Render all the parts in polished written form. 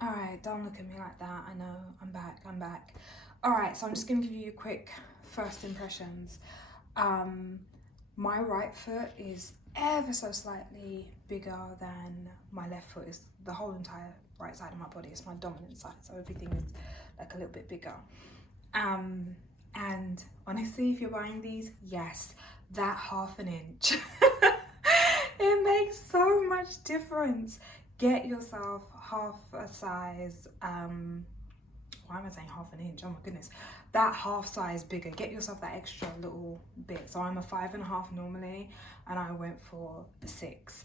All right, don't look at me like that. I know, I'm back. All right, so I'm just gonna give you quick first impressions. Um, my right foot is ever so slightly bigger than my left foot. Is the whole entire right side of my body. It's my dominant side, so everything is like a little bit bigger. Um, and honestly, if you're buying these, yes, that half an inch. It makes so much difference. Get yourself half a size, why am I saying half an inch? Oh my goodness, that half size bigger. Get yourself that extra little bit. So I'm a 5.5 normally, and I went for a 6.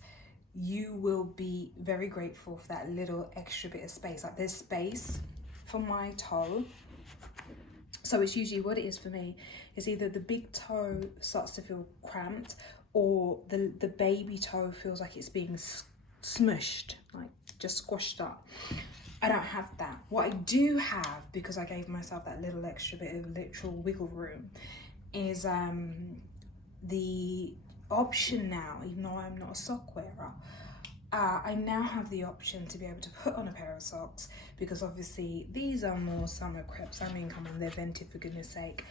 You will be very grateful for that little extra bit of space. Like there's space for my toe. So it's usually what it is for me is either the big toe starts to feel cramped or the baby toe feels like it's being smushed, like just squashed up. I don't have that. What I do have, because I gave myself that little extra bit of literal wiggle room, is the option now, even though I'm not a sock wearer, I now have the option to be able to put on a pair of socks, because obviously these are more summer crepes. I mean, come on, they're vented for goodness sake.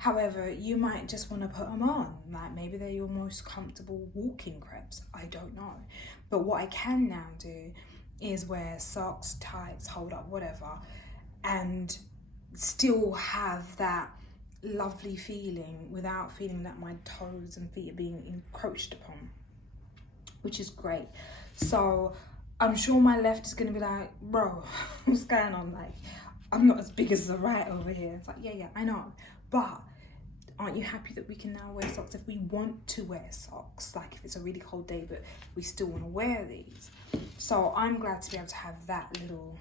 However, you might just want to put them on, like maybe they're your most comfortable walking crepes. I don't know. But what I can now do is wear socks, tights, hold up, whatever, and still have that lovely feeling without feeling that my toes and feet are being encroached upon, which is great. So I'm sure my left is gonna be like, bro, what's going on? Like, I'm not as big as the right over here. It's like, yeah, I know. But aren't you happy that we can now wear socks if we want to wear socks? Like if it's a really cold day, but we still want to wear these. So I'm glad to be able to have that little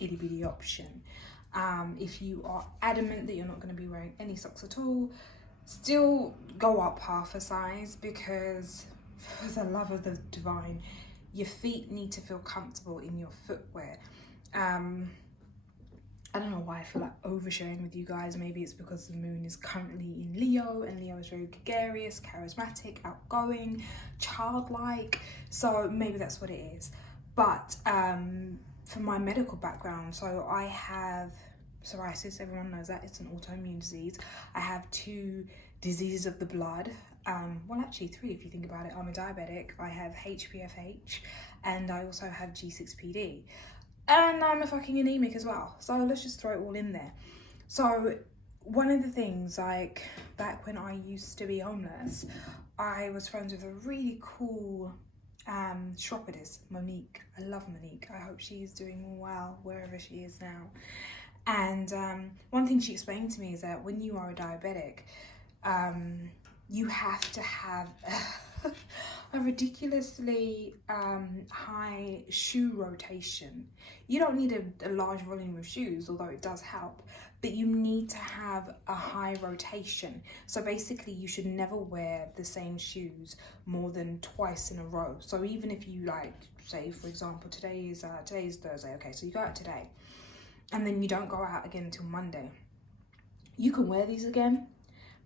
itty bitty option. If you are adamant that you're not going to be wearing any socks at all, still go up half a size, because for the love of the divine, your feet need to feel comfortable in your footwear. I don't know why I feel like oversharing with you guys. Maybe it's because the moon is currently in Leo, and Leo is very gregarious, charismatic, outgoing, childlike. So maybe that's what it is. But for my medical background, so I have psoriasis. Everyone knows that. It's an autoimmune disease. I have 2 diseases of the blood. Well, actually 3 if you think about it. I'm a diabetic. I have HPFH, and I also have G6PD. And I'm a fucking anemic as well. So let's just throw it all in there. So one of the things, like back when I used to be homeless, I was friends with a really cool chiropodist, Monique. I love Monique. I hope she's doing well wherever she is now. And one thing she explained to me is that when you are a diabetic, you have to have a ridiculously high shoe rotation. You don't need a large volume of shoes, although it does help, but you need to have a high rotation. So basically you should never wear the same shoes more than twice in a row. So even if you, like, say for example, today is Thursday, okay, so you go out today and then you don't go out again until Monday, you can wear these again.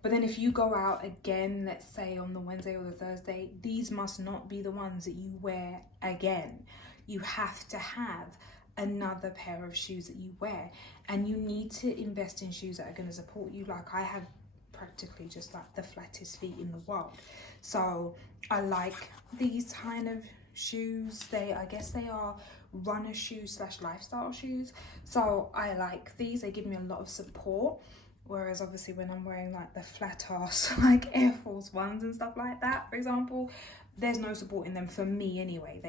But then if you go out again, let's say on the Wednesday or the Thursday, these must not be the ones that you wear again. You have to have another pair of shoes that you wear, and you need to invest in shoes that are going to support you. Like I have practically just like the flattest feet in the world. So I like these kind of shoes. I guess they are runner shoes / lifestyle shoes. So I like these. They give me a lot of support. Whereas obviously when I'm wearing like the flat ass like Air Force Ones and stuff like that, for example, there's no support in them for me anyway.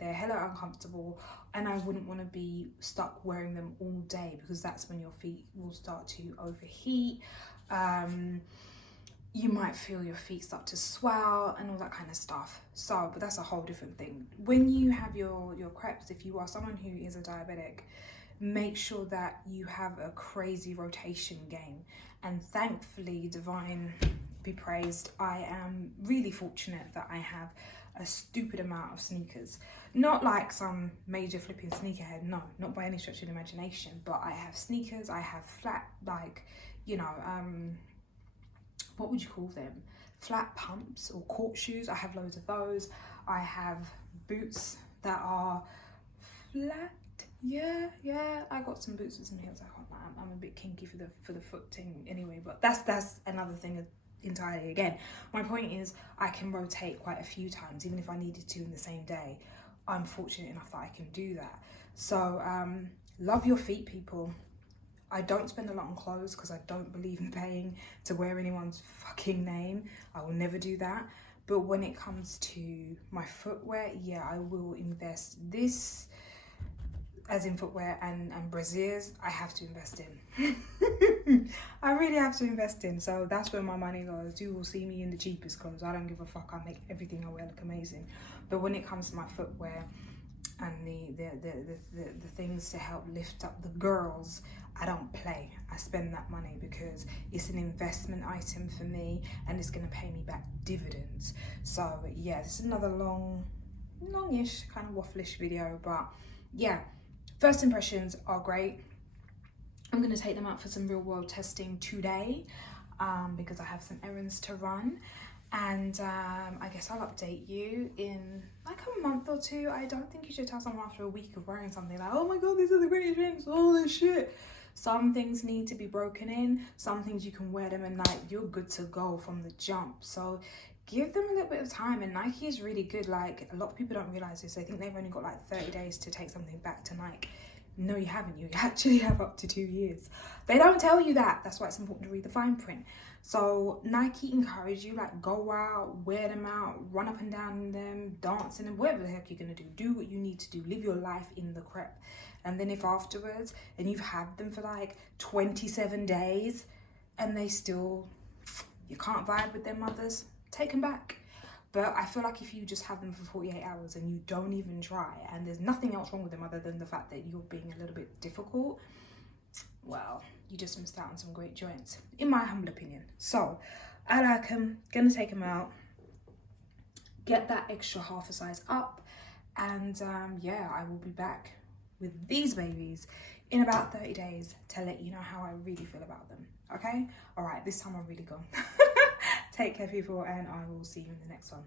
They're hella uncomfortable, and I wouldn't want to be stuck wearing them all day, because that's when your feet will start to overheat. You might feel your feet start to swell and all that kind of stuff. So, but that's a whole different thing. When you have your crepes, if you are someone who is a diabetic, make sure that you have a crazy rotation game. And thankfully, divine be praised, I am really fortunate that I have a stupid amount of sneakers. Not like some major flipping sneakerhead, no, not by any stretch of the imagination, but I have sneakers, I have flat, like, you know, what would you call them? Flat pumps or court shoes. I have loads of those. I have boots that are flat, Yeah, I got some boots with some heels. I can't lie. I'm a bit kinky for the foot thing anyway, but that's another thing entirely. Again, my point is I can rotate quite a few times, even if I needed to in the same day. I'm fortunate enough that I can do that. So love your feet, people. I don't spend a lot on clothes because I don't believe in paying to wear anyone's fucking name. I will never do that. But when it comes to my footwear, yeah, I will invest. This, as in footwear and brassieres, I have to invest in. I really have to invest in. So that's where my money goes. You will see me in the cheapest clothes. I don't give a fuck. I make everything I wear look amazing. But when it comes to my footwear and the things to help lift up the girls, I don't play. I spend that money because it's an investment item for me and it's going to pay me back dividends. So yeah, this is another longish kind of waffleish video, but yeah, first impressions are great. I'm going to take them out for some real world testing today because I have some errands to run. And I guess I'll update you in like a month or two. I don't think you should tell someone after a week of wearing something like, oh my god, these are the greatest things, all this shit. Some things need to be broken in. Some things you can wear them and like you're good to go from the jump. So give them a little bit of time. And Nike is really good. Like a lot of people don't realize this. They think they've only got like 30 days to take something back to Nike. No, you haven't. You actually have up to 2 years. They don't tell you that. That's why it's important to read the fine print. So Nike encourage you, like, go out, wear them out, run up and down in them, dance in them, whatever the heck you're going to do. Do what you need to do. Live your life in the crep. And then if afterwards, and you've had them for like 27 days, and they still, you can't vibe with their mothers, take them back. But I feel like if you just have them for 48 hours and you don't even try, and there's nothing else wrong with them other than the fact that you're being a little bit difficult, well, you just missed out on some great joints, in my humble opinion. So I like them, gonna take them out, get that extra half a size up, and yeah, I will be back with these babies in about 30 days to let you know how I really feel about them. Okay? All right, this time I'm really gone. Take care, people, and I will see you in the next one.